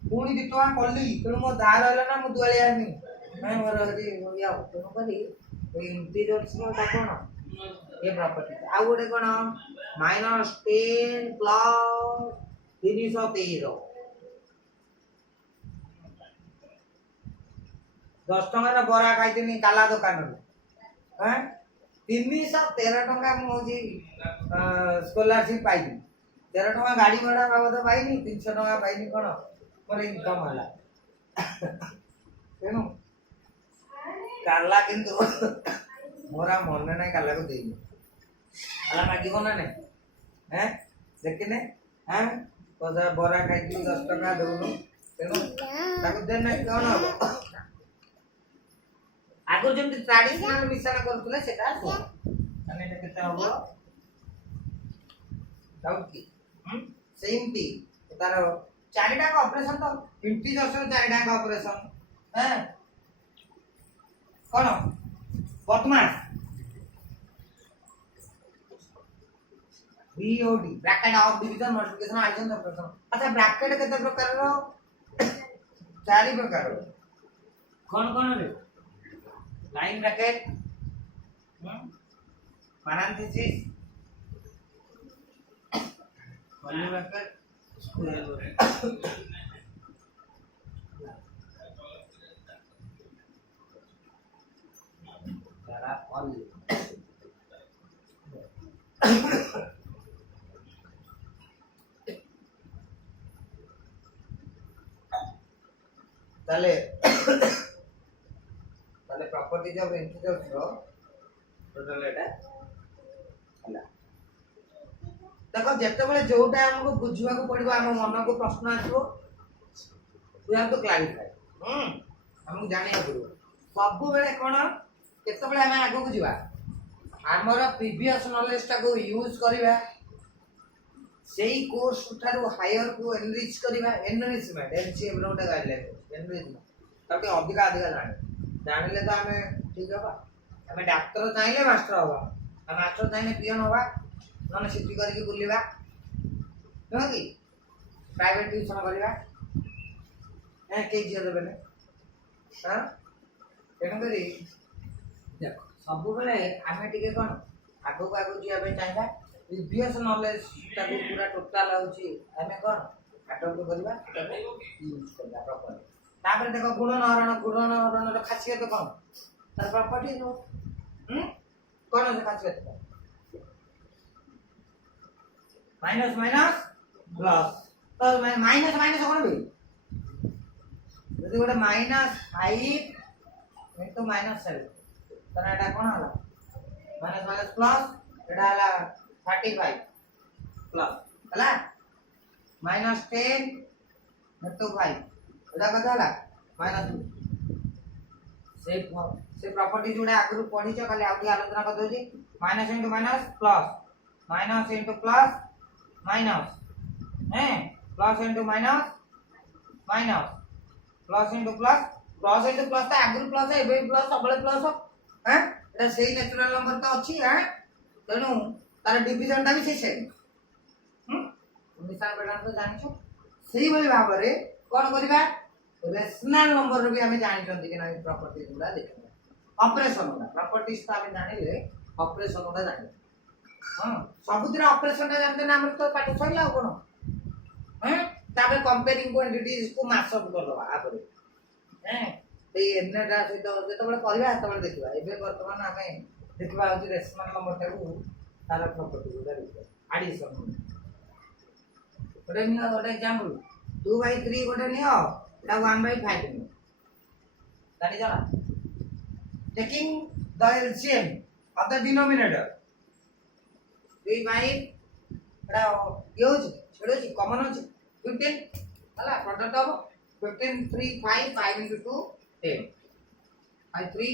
पुणी 2 टका कली तेणु मो दार होला ना मु दुआलिया नि मैं मोर हरी या तेणु करी इंटीजर्स नो ता कोन ये प्रॉपर्टी आ गोटे कोन -10 प्लस 313 10 टका बरा खाइतिनी काला दुकान हैं 313 टका मुझे स्कॉलरशिप पाई 13 टका गाड़ी भाड़ा बाबद पाइनी 300 टका पाइनी कोन मोर इनकम होला तेनु काला किंतु मोरा मन नै काला को देई काला मागिबो ना नै हैं देखिने हैं पजा बरा खाइती 10 टका देउनु तेनु ताको देन नै कोन हो आगो जेमति ट्रेडिशनल मिश्रण करथले सेटा माने केते हबो डाउट की सेम टी तार चारिटा का ऑपरेशन तो इंटीजर्स रो चारिटा का ऑपरेशन हैं कोन BODMAS BOD bracket of division multiplication addition operation अच्छा ब्रैकेट केते प्रकार रो चारि प्रकार रो कोन रे line bracket parenthesis curly bracket square bracket जरा ऑल ताले प्रॉपर्टीज ऑफ इंटीजर्स रो टोटल एटा हला देखो जेते बेले जोटा हमको बुझवा को पड़िबो हम मन को प्रश्न आछो वी हैव टू क्लैरिफाई हमको जानिया पड़िबो सब बेले कोन केते बेले हम आगो को जीवा हमर प्रीवियस नॉलेज टा को यूज करिवा सेही कोर्स उठारो हायर को एनरिच करिवा एनरिचमेंट एनसीएम रो गाइडलाइन एनरिचमेंट ताकि अधिक जाने जानिले तो हमें ठीक होगा हमें डॉक्टर चाहिए मास्टर होगा हम मास्टर चाहिए पियन होगा नन सिटी करके बुलिबा न कि प्राइवेट ट्यूशन करबा ए के जे देबे ने हां तेन करी देखो सब बेले हमें टिके कोन आगो आगो जिया पे चाहिबा प्रीवियस नॉलेज ताको पूरा टोटल होची हमें कोन अडॉप्ट करबा ताको यूज करबा प्रॉपर तापर देखो गुणन हरण रो खासियत कोन तार प्रॉपर्टी नो कोन से खासियत माइनस माइनस प्लस तो माइनस माइनस कोन बे यदि गोटे -5 इनटू -7 तने एटा कोन हला माइनस माइनस प्लस एटा हला 35 प्लस हला -10 इनटू 5 एटा कथा हला -2 से प्रॉपर्टी जोडा आगु पढी छ खाली आउटी आलोचना कर दोजी minus into minus plus minus into plus minus हैं plus into minus minus plus into plus तो आगु प्लस है एबे प्लस सबले प्लस हैं एटा सेही नेचुरल नंबर तो अछि हैं तेनु तार डिवीजन ता भी सेम निशान बेटा तो जानि छ सेही भली भाव रे कोन करिबा रेशनल नंबर भी हमें जानि छथि कि नहीं प्रॉपर्टी गुला देखबा ऑपरेशन गुला प्रॉपर्टीज तो हमें जानिले ऑपरेशन गुला जानि हां सबुतिर ऑपरेशन ता जानते ना हमर तो पाठ सइला कोन हैं ताबे कंपेयरिंग क्वांटिटीज को मास अप कर दबा आपर हैं ते एनडा सहित जते बळे करबा तते बळे देखबा एबे वर्तमान हमें देखबा होची रेशनल नंबर ता को तार प्रॉपर्टी गुला देखबा एडिशन गोटे नियो गोटे एग्जांपल 2/3 गोटे नियो ता 1/5 नियो जानि जाला taking the LCM of the denominator 3/5 Etah use छेडो छी कॉमन अछि 15 ହେଲା product of 15 3 5 5 into 2 10 by 3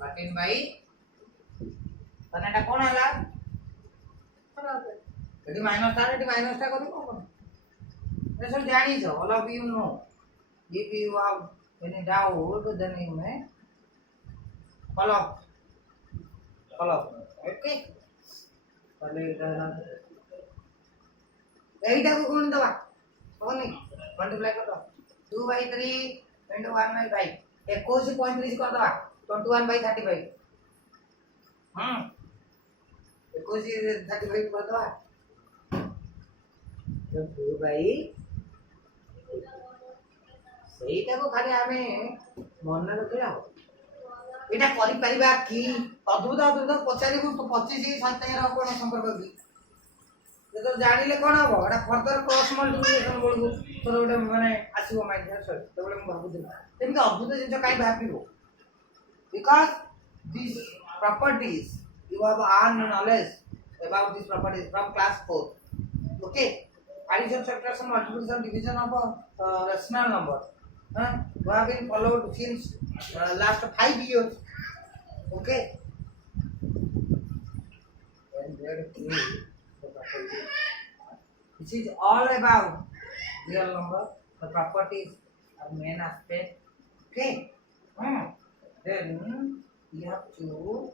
13 by ତାନେ ଏଟା କୋଣ ହେଲା ଏଠି ମାଇନସ ଟା କରିବ କୋଣ ये सब जानी छो all of you know if you have any doubt then you may follow okay তাহলে এইটা কোন দেবা কোন মল্টিপ্লাই কর 2 by 3 into 1 by 5 21.35 कर दवा 21 by 35 हां 21 35 कर दवा 2 by ସେଇଟା को ଖାଲି ଆମେ ମନେ ରଖିଲା ଏଟା କରିପାରିବା କି ଅଦ୍ଭୁତ ପଚାରିବୁ 25 27 ର କୋନ ସମ୍ପର୍କ କି तो जानिले कोन हबो एटा फर्दर क्रॉस मल्टीप्लिकेशन बोलबो तोर ओटा माने आसीबो माइंड सर तबले म भाबुथि तेमि अद्भुत जिंस काई भाबिबो because this properties you have earned knowledge about these properties from class 4 okay addition subtraction multiplication division of rational number we have been followed since last 5 years okay and there this is all about real number the properties are main aspect okay then you have to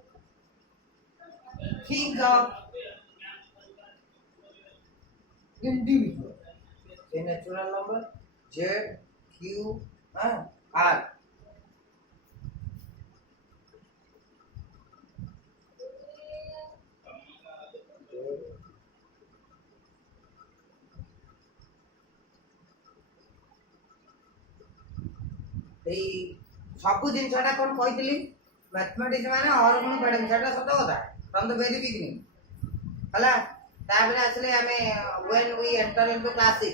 think of individual a natural number z q r सब जिनसा कौन कही mathematics माने और गुण पढ़े सेटा सत कथा फ्रॉम द वेरी बिगिनिंग हला ताबले आसले हमें when we enter into class 6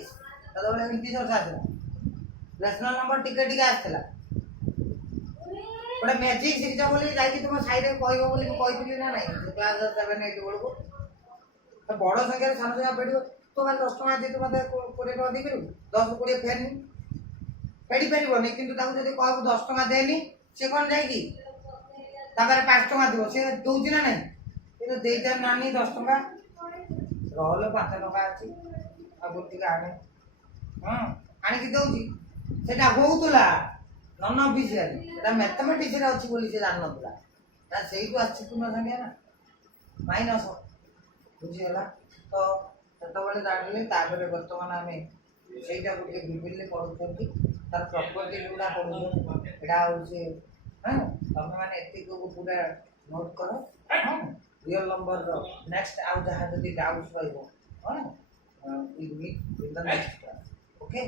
तदबले हम किस वर्ष आसला रैशनल नंबर टिके टिके आसला बड़ा मैजिक शिक्षा बोली जाई कि तुम साइड में कहबो बोली कहितली ना नहीं क्लास 7 8 बेलको तो बड़ संख्या रे सानो संख्या पढ़ियो तो माने 10 टका दे तो मते 20 टका दे करू 10 20 फेर नहीं पेडी परिबोनी किंतु ताऊ जदी कहबो 10 टका देनी से कोन जाई की तापर 5 टका दियो से दोउची ना नहीं किंतु देइता नानी 10 टका रहले 5 टका अछि आ बुद्धि का आने आनी की दोउची सेटा होउतला नन ऑफिशियल एटा मैथमेटिक्स रे अछि बोली से जान नतला ता सेही को अछि पूर्ण संख्या ना माइनस बुझी होला तो ततबले जानिले तापर वर्तमान हमें सेटा गुटे विभिन्न पढुछंती तार प्रॉपर्टी गुडा पढुछन एटा होचे हां तमे माने एति को पूरा नोट करो हां रियल नंबर रो नेक्स्ट आउ जहां जदी डाउट्स रहइबो हां we meet in the next class okay